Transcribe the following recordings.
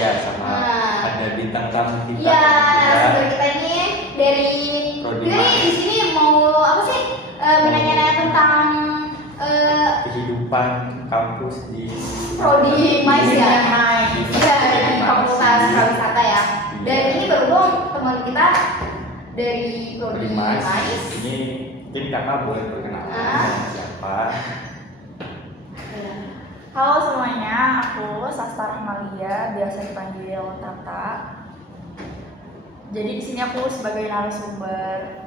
Iya, sama ada bintang tamu kita. Iya, narasumber kita ini dari Prodi kita nih Mais. di sini mau apa sih? Menanya-nanya tentang Kehidupan kampus di Prodi Mais ya. Di Iya, dari Mais. Fakultas Pariwisata ya. Dan Iya. ini berhubung teman kita dari Prodi Prodi Mais. Mais. Ini mungkin kakak boleh perkenalan siapa? Halo semuanya, aku Sastra Rahmalia, biasa dipanggil Tata. Jadi di sini aku sebagai narasumber.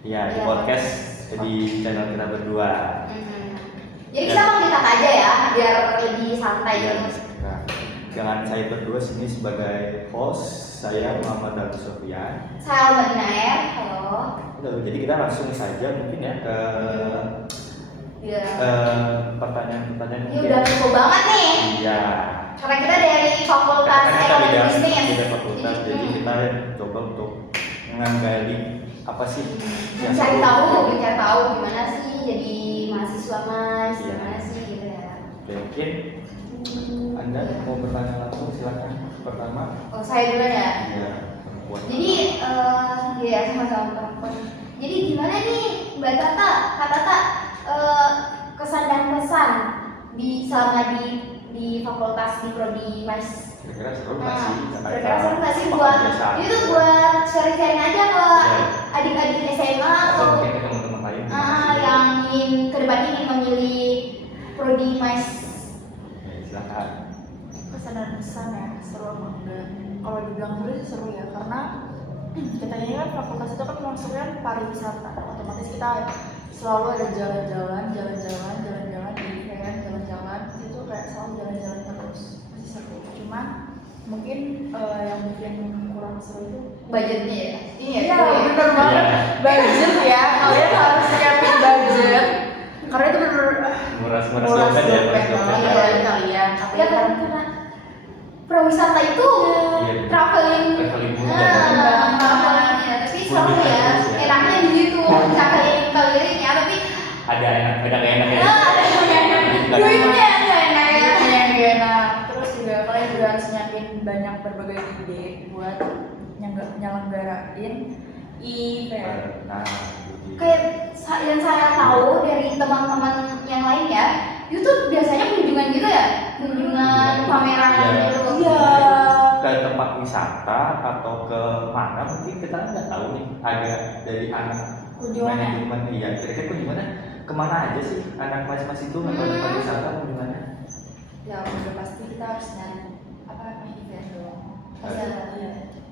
Iya, di Iya. podcast di channel kita berdua. Jadi kita manggil Tata aja ya, biar lebih santai Iya, gitu. nah, dengan saya berdua sini sebagai host, saya Muhammad Abdul Sofyan. Saya Alma Dinaer, halo. Jadi kita langsung saja mungkin ya ke Iya. pertanyaan-pertanyaan. Ini udah kepo banget nih. Iya. Karena kita dari Fakultas Karena kita Ekonomi beda Bisnis. fakultas, jadi kita coba untuk menggali apa sih yang Mencari seru. tahu gimana sih jadi mahasiswa Mas, Iya. gimana sih gitu ya. Oke, mungkin Anda mau bertanya langsung, silakan. Pertama, Oh, saya dulu ya. ya perempuan. Jadi ya sama-sama perempuan. Jadi gimana nih Mbak Tata, Kak Tata, kesan dan pesan selama di fakultas di Prodi Mais? Kira-kira seru nggak sih? Kira-kira seru nggak sih Apa buat kebiasaan? itu sharing aja ke Ya. adik-adik SMA Atau atau mungkin ke teman-teman lain. yang ingin kedepannya ingin memilih Prodi Mais? Ya, silakan. Kesan dan pesan ya, seru apa enggak? Kalau dibilang seru sih seru ya, karena kita ini kan fakultas itu kan masuknya pariwisata, otomatis kita selalu ada jalan-jalan di event, jalan-jalan itu kayak selalu jalan-jalan terus, masih seru. Cuman mungkin yang bikin kurang seru itu Budgetnya ya? iya bener banget, budget ya, kalian harus siapin budget karena itu bener Nguras nguras dompet ya, dompet nguras banget dompet. ya kalian. Tapi Ya kan karena prawisata itu Iya, traveling traveling dulu ya, tapi seru ya, enaknya di situ traveling keliling ya, tapi Ada enak ya. ada duitnya nggak enak ya. yang gak enak. Terus juga kalian juga harus nyiapin banyak berbagai ide buat nyelenggarain event. Nah, Kayak yang saya tahu dari teman-teman yang lain ya, itu tuh biasanya kunjungan gitu ya, kunjungan pameran Iya. gitu. Iya. ke tempat wisata atau ke mana mungkin kita nggak tahu nih, ada dari anak Kunjungannya. manajemen. Iya, kira-kira kunjungannya kemana aja sih anak mas itu ke tempat wisata kunjungannya? Ya udah pasti kita harus nyari apa namanya event dong. Pasti ada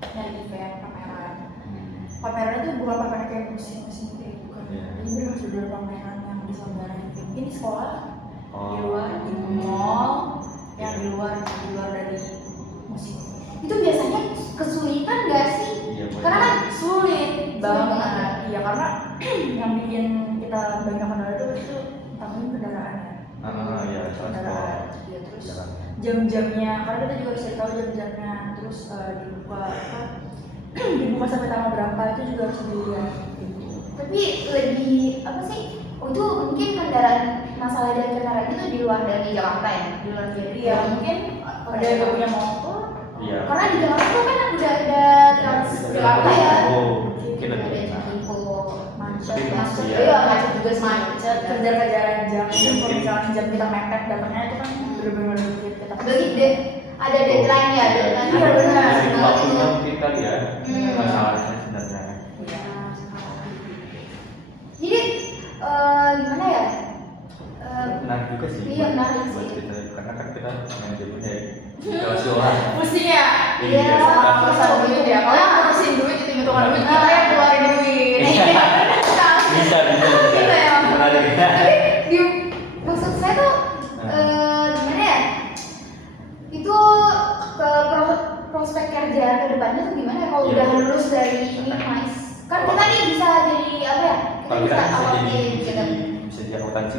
nyari event pameran. Pameran itu bukan pameran kayak musim kayak bukan. Iya. Ini harus ada pameran yang diselenggarain mungkin di sekolah, Oh. di luar, di mall, yang di luar dari musim. Itu biasanya kesulitan nggak sih? Iya, benar. Karena kan Sulit banget. banget. Iya karena yang bikin kita banyak kendala itu utamain kendaraan ya. Ya Kendaraan. transport. Iya terus Jalan. jam-jamnya, karena kita juga harus cari tahu jam-jamnya, terus dibuka sampai tanggal berapa itu juga harus dilihat. tapi lebih apa sih? Oh, itu mungkin masalah dari kendaraan itu di luar dari Jakarta ya, di luar dari. Iya mungkin ada yang gak punya motor. Iya. Karena di Jakarta tuh kan udah ada Trans Jakarta ya. Oh, mungkin Ada lebih enak. Cikopo. Macet, Tapi Macet, Iya. iya macet juga sih. macet, kejar-kejaran jam. Iya, Kalau mungkin. misalnya jam kita mepet datangnya itu kan bener-bener bikin kita. Ada deadline ya, deadline. Iya, benar. Jadi waktunya mungkin kali ya. Hmm. Masalahnya sebenarnya. Iya. Jadi gimana ya? Menarik juga sih. Iya, menarik buat sih. kita, karena kan kita manajemennya jalan. Pusing ya. Iya. Pesan duit ya. Kalau yang ngurusin duit itu hitungan duit, kita yang keluarin duit. Bisa. Gitu ya. Menarik. Tapi maksud saya tuh gimana ya? Itu ke prospek kerja ke depannya tuh gimana ya kalau Iya. udah lulus dari ini Mais? Kan kita nih bisa jadi apa ya? Kita Kalau bisa kita awal bisa gitu. jadi akuntansi,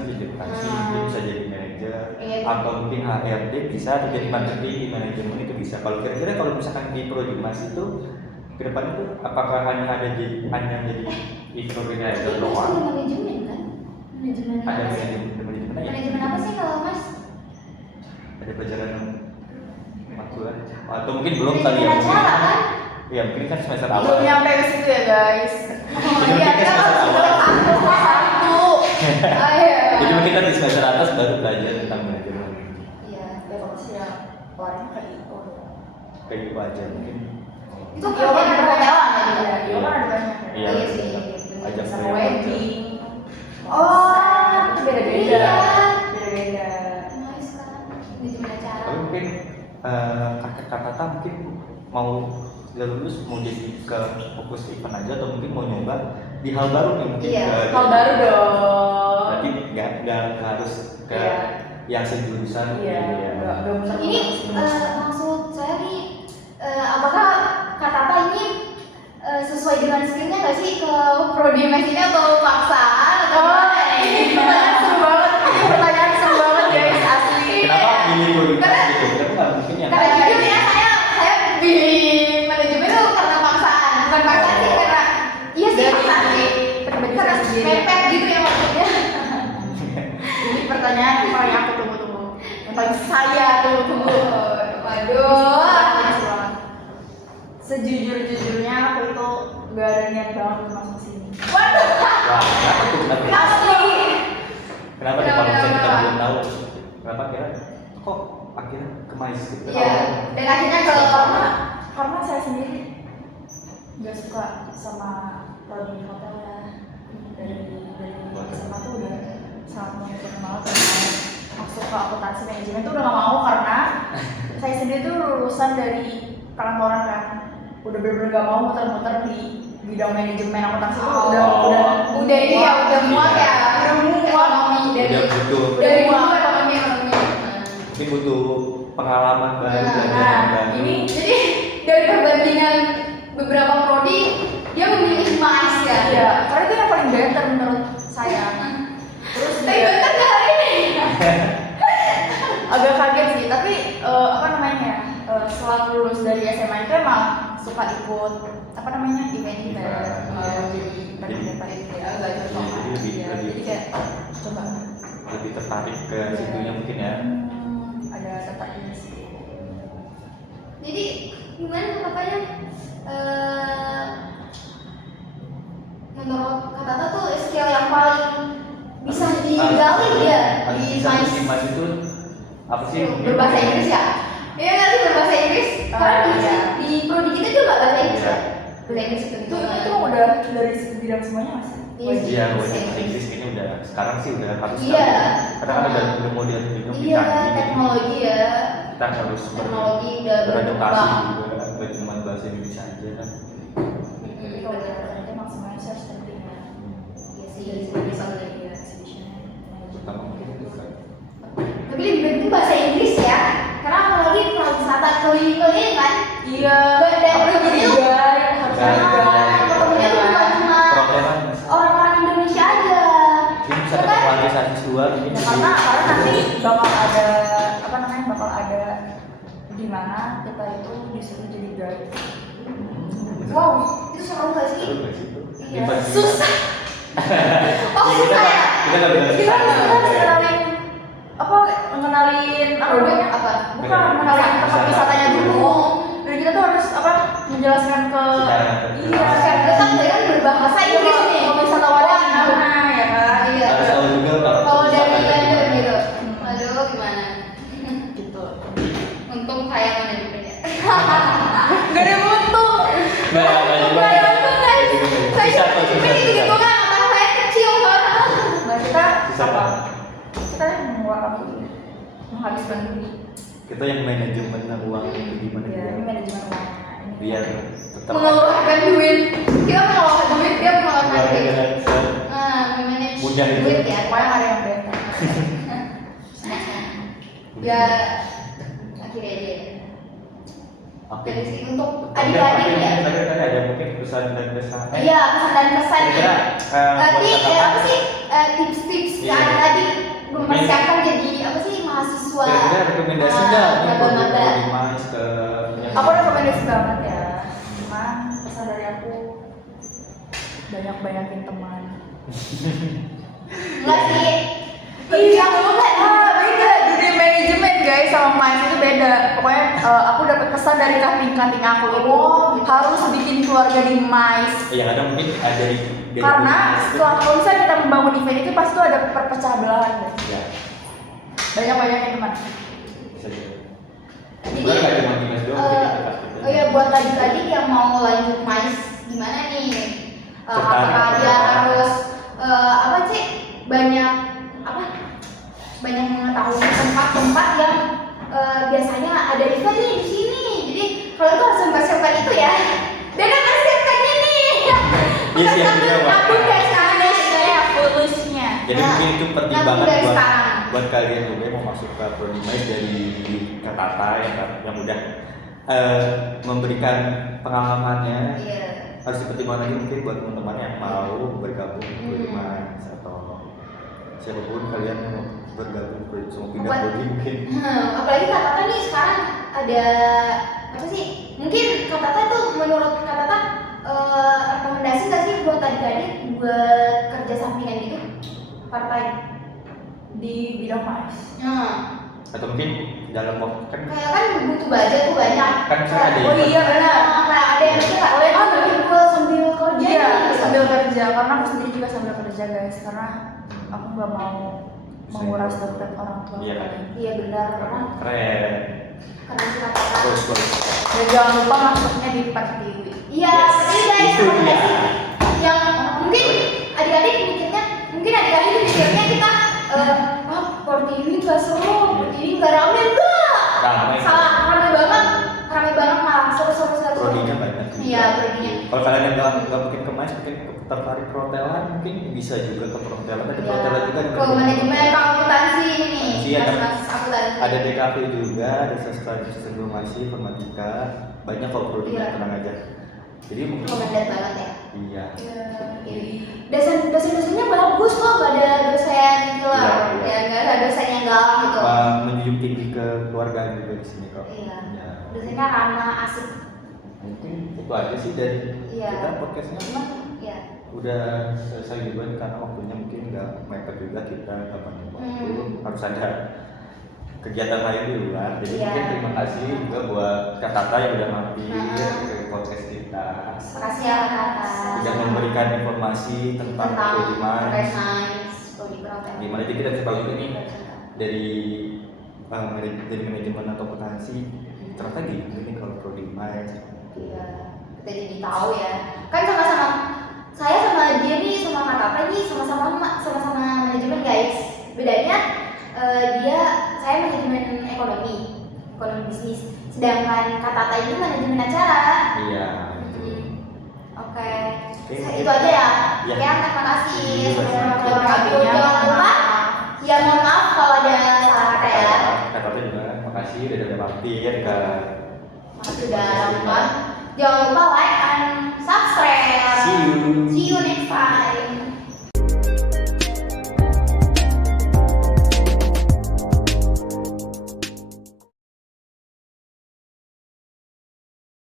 bisa jadi manajer, Iya. atau mungkin HRD bisa, atau jadi marketing di manajemen itu bisa. Kalau kira-kira kalau misalkan di Prodi Mas itu ke depan itu apakah hanya jadi event organizer Itu doang? manajemen kan? Manajemen Ada apa sih? manajemen ya? Manajemen apa sih kalau Mas? Ada pelajaran matkul atau mungkin belum kali ya, Gimana mungkin cara kan? ya mungkin kan semester awal Belum nyampe ke situ ya guys. Jadi Iya, mungkin kita semester harus awal. satu. Ayo. jadi mungkin kan di semester atas baru belajar tentang manajemen Iya. Ya kalau sih ya keluarnya kayak itu. kayak gitu aja mungkin Itu Iya kan ada banyak ya. ya. Iya kan ada banyak. Iya, Iya sih. ajak Sama beliau wedding. Oh, itu beda-beda. iya. Beda-beda. Nice kan? Ini gimana cara? tapi mungkin kakak Tata mungkin mau udah lulus mau jadi ke fokus event aja atau mungkin mau nyoba di hal baru nih mungkin Iya, Hal baru dong. berarti nggak harus ke Iya. yang sejurusan Iya. gitu ya. Nggak muter. Ini maksud saya nih, apakah Kak Tata ini sesuai dengan skillnya nggak sih ke prodi mes ini atau paksaan atau Oh, gimana ini nih? pertanyaan seru banget. Ini pertanyaan seru banget guys asli. Kenapa pilih prioritas gitu? Kenapa nggak mungkin yang Karena jujur ya saya pilih manajemen itu karena paksaan, bukan paksaan sih karena iya sih Dari paksaan sih pribadi karena saya sendiri. mepet gitu ya maksudnya. Ini pertanyaan yang paling aku tunggu-tunggu. Yang paling saya tunggu-tunggu. Waduh. Sejujur-jujurnya aku itu gak ada niat banget untuk masuk sini. Waduh. wah kenapa tuh kenapa? Asli. Kenapa nih kalau misalnya kita belum tahu? Kenapa kira kok akhirnya ke MICE gitu? Iya. Dan akhirnya ke Karena saya sendiri gak suka sama prodi hotel ya. Dari SMA tuh udah sangat mengikuti banget sama masuk ke akuntansi manajemen tuh udah gak mau karena saya sendiri tuh lulusan dari kantoran kan, udah bener-bener gak mau muter-muter di bidang manajemen akuntansi tuh udah ini ya udah muak ya. Udah muak. Ekonomi dari Udah butuh dari dulu ekonomi. mungkin butuh pengalaman baru belajar Nah, yang baru. ini Jadi dari perbandingan beberapa prodi dia memilih MICE ya. ya karena itu yang paling better menurut saya. Terus Tapi juga bener nggak hari ini? agak kaget sih, tapi apa namanya setelah lulus dari SMA itu emang suka ikut apa namanya event-event, jadi event-event ya agak cocok. Jadi Ya, lebih jadi kayak coba lebih tertarik ke situnya mungkin ya. ada tertariknya sih. Jadi gimana katanya? Menurut Kak Tata tuh skill yang paling bisa digali ya di bisa MICE. di MICE itu apa sih? Berbahasa Inggris ya? Iya nggak sih berbahasa Inggris? Karena Iya. di prodi kita juga bahasa Inggris Iya. kan? Bahasa Inggris Itu udah dari segi bidang semuanya nggak sih? Iya sih, Iya, bahasa bahasa Inggris. Inggris kayaknya udah sekarang sih udah harus. Iya. Karena kan udah modern juga Iya, kita teknologi ya. kita harus Teknologi udah beradaptasi berkembang. juga, nggak cuma bahasa Indonesia aja kan. Jadi kalau ternyata emang semuanya search penting ya. Iya sih, Dari sebagai segi satu. ya exhibition Pertama mungkin itu kan. Tapi lebih penting bahasa Inggris ya, karena apalagi pariwisata keliling-keliling kan. Iya. Dan Apalagi jadi itu guide, harus Guide, jadi iya. guide. ketemunya tuh bukan cuma Probleman orang-orang Indonesia aja. mungkin bisa Ya ketemu kan? lagi satu luar mungkin. Ya, karena nanti bakal ada apa namanya bakal ada di mana kita itu disuruh jadi guide. Wow, itu seru gak sih? Seru nggak sih itu? Iya. Dibanding- Susah. Oh Iya, susah ya? kita nggak bisa Kita harus susah. kenalin apa ngenalin apa namanya Apa? bukan ngenalin tempat wisatanya dulu. Dan kita tuh harus apa menjelaskan ke Secara Kan tetap kan berbahasa Inggris nih. ke wisatawannya Wah, gimana ya kan. Iya. harus tahu juga Kalau dari misalkan London ada- gitu. Aduh, gimana? Gitu. Untung saya manajemen ya. Gak ada mutu. Nggak juga. Saya untung kan. Saya Bisa kok, manajemen bisa, gitu-gitu bisa. kan. Otak saya kecil soalnya. Nah kita Bisa, apa? Pak. Kita yang mengeluarkan duit, menghabiskan duit. kita yang manajemen uang itu gimana Ya, ini dia manajemen uangnya. Ini biar tetap Mengeluarkan duit. Kita mengeluarkan duit, dia mengeluarkan keluarga duit. dengan Memanage Mudah itu. duit ya. pokoknya nggak ada yang better. Ya, akhirnya dia. oke. Dari sini untuk Tadi adik-adik ya. tadi ada mungkin pesan dan kesan. Iya, pesan dan kesan nih. Kira-kira buat Nanti kakak, apa sih tips-tips Iya. yang tadi mempersiapkan jadi apa sih mahasiswa? kira-kira rekomendasinya Ah, nih maba-maba. untuk di MICE ke yang- Aku rekomendasi banget ya. Cuma pesan dari aku banyak-banyakin teman. Enggak sih. Iya, beda. Dunia manajemen guys sama MICE itu beda. Pokoknya aku dapat pesan dari kating-kating aku itu harus bikin keluarga di MICE. Yang ada mungkin ada dari Karena setelah kalau misalnya kita membangun event itu pasti tuh ada perpecah belahan guys. ya Banyak-banyaknya teman. bisa jadi. Jadi, Bukan nggak cuma Dimas doang, jadi kita oh ya buat adik-adik yang mau lanjut MICE gimana nih? Apakah dia harus apa sih banyak mengetahui tempat-tempat yang biasanya ada event nih di sini. Jadi kalau itu harus mempersiapkan itu ya. Dan mempersiapkan ini. Iya sih, yang juga, Wak. Aku dari sekarang deh Saya fulusnya. Jadi mungkin itu pertimbangan Nabung dari buat sekarang. kalian juga yang mau masuk ke Prodi MICE dari Katata yang udah memberikan pengalamannya. Iya. Harus dipertimbangkan lagi mungkin buat teman-teman yang mau bergabung di Prodi MICE atau siapapun kalian yang mau bergabung mau pindah Buat- prodi mungkin. Apalagi Kak Tata nih sekarang ada apa sih? Mungkin Kak Tata tuh menurut Kak Tata rekomendasi nggak sih buat adik-adik buat kerja sampingan gitu part time? Di bidang MICE. Nah, Atau mungkin dalam waktu kayak kan butuh budget tuh banyak. kan saya ada Oh iya benar. Kayak ada yang bilang Oh, iya, tapi buat sambil kerja. Iya, nih." sambil kerja karena aku sendiri juga sambil kerja guys karena aku nggak mau menguras dompet orang tua. Iya kan? Iya benar karena keren. karena si Kak Tata. Terus Dan jangan lupa masuknya di Pertiwi. Iya, Yes, tapi guys, itu dia. yang mungkin adik-adik mikirnya kita Pertiwi nggak seru, Pertiwi nggak rame enggak? Ramai. Salah, rame banget malah seru. Prodinya banyak. Iya, prodinya. Kalau kalian yang nggak mungkin ke MICE, mungkin tertarik perhotelan, mungkin bisa juga ke perhotelan. Ada Iya. perhotelan juga. ada Ke manajemen akuntansi ini nih, Iya, mas akuntansi. Ada DKV juga, ada sastra informasi, informatika, banyak kok prodi Iya. tenang aja. Jadi mungkin Recommended banget ya. iya. Iya. Dosen-dosennya bagus kok, gak ada dosen killer, Iya. ya nggak ada dosen yang galak gitu. Menjunjung tinggi ke keluarga juga di sini kok. Iya. Ya. Dosennya ramah, asik. Mungkin itu aja sih dari Iya. kita podcastnya. Iya. Udah selesai juga nih, karena waktunya mungkin nggak mepet juga, kita nggak banyak waktu, harus ada kegiatan lain di luar. Jadi Iya. mungkin terima kasih juga buat Kak Tata yang udah mampir Nah. ke podcast kita, Makasih ya Kak. sudah memberikan informasi tentang Prodi MICE. Prodi Perhotelan. Gimana jadi kita bisa tahu juga nih dari manajemen atau akuntansi ternyata gini nih kalau Prodi MICE. Iya, kita jadi tahu ya. Kan sama-sama saya sama dia nih sama Kak Tata nih sama-sama manajemen guys. Bedanya saya manajemen ekonomi bisnis. Sedangkan Kak Tata ini manajemen acara. Iya. Oke. Oke. Itu aja ya. Ya. Ya, terima kasih. Iya, Terima kasih. Lebihnya Jangan lupa. Ya mohon maaf kalau ada salah kata ya. Kak Tata juga makasih udah mampir ke Makasih udah nonton. Jangan lupa like and subscribe. See you. See you next time.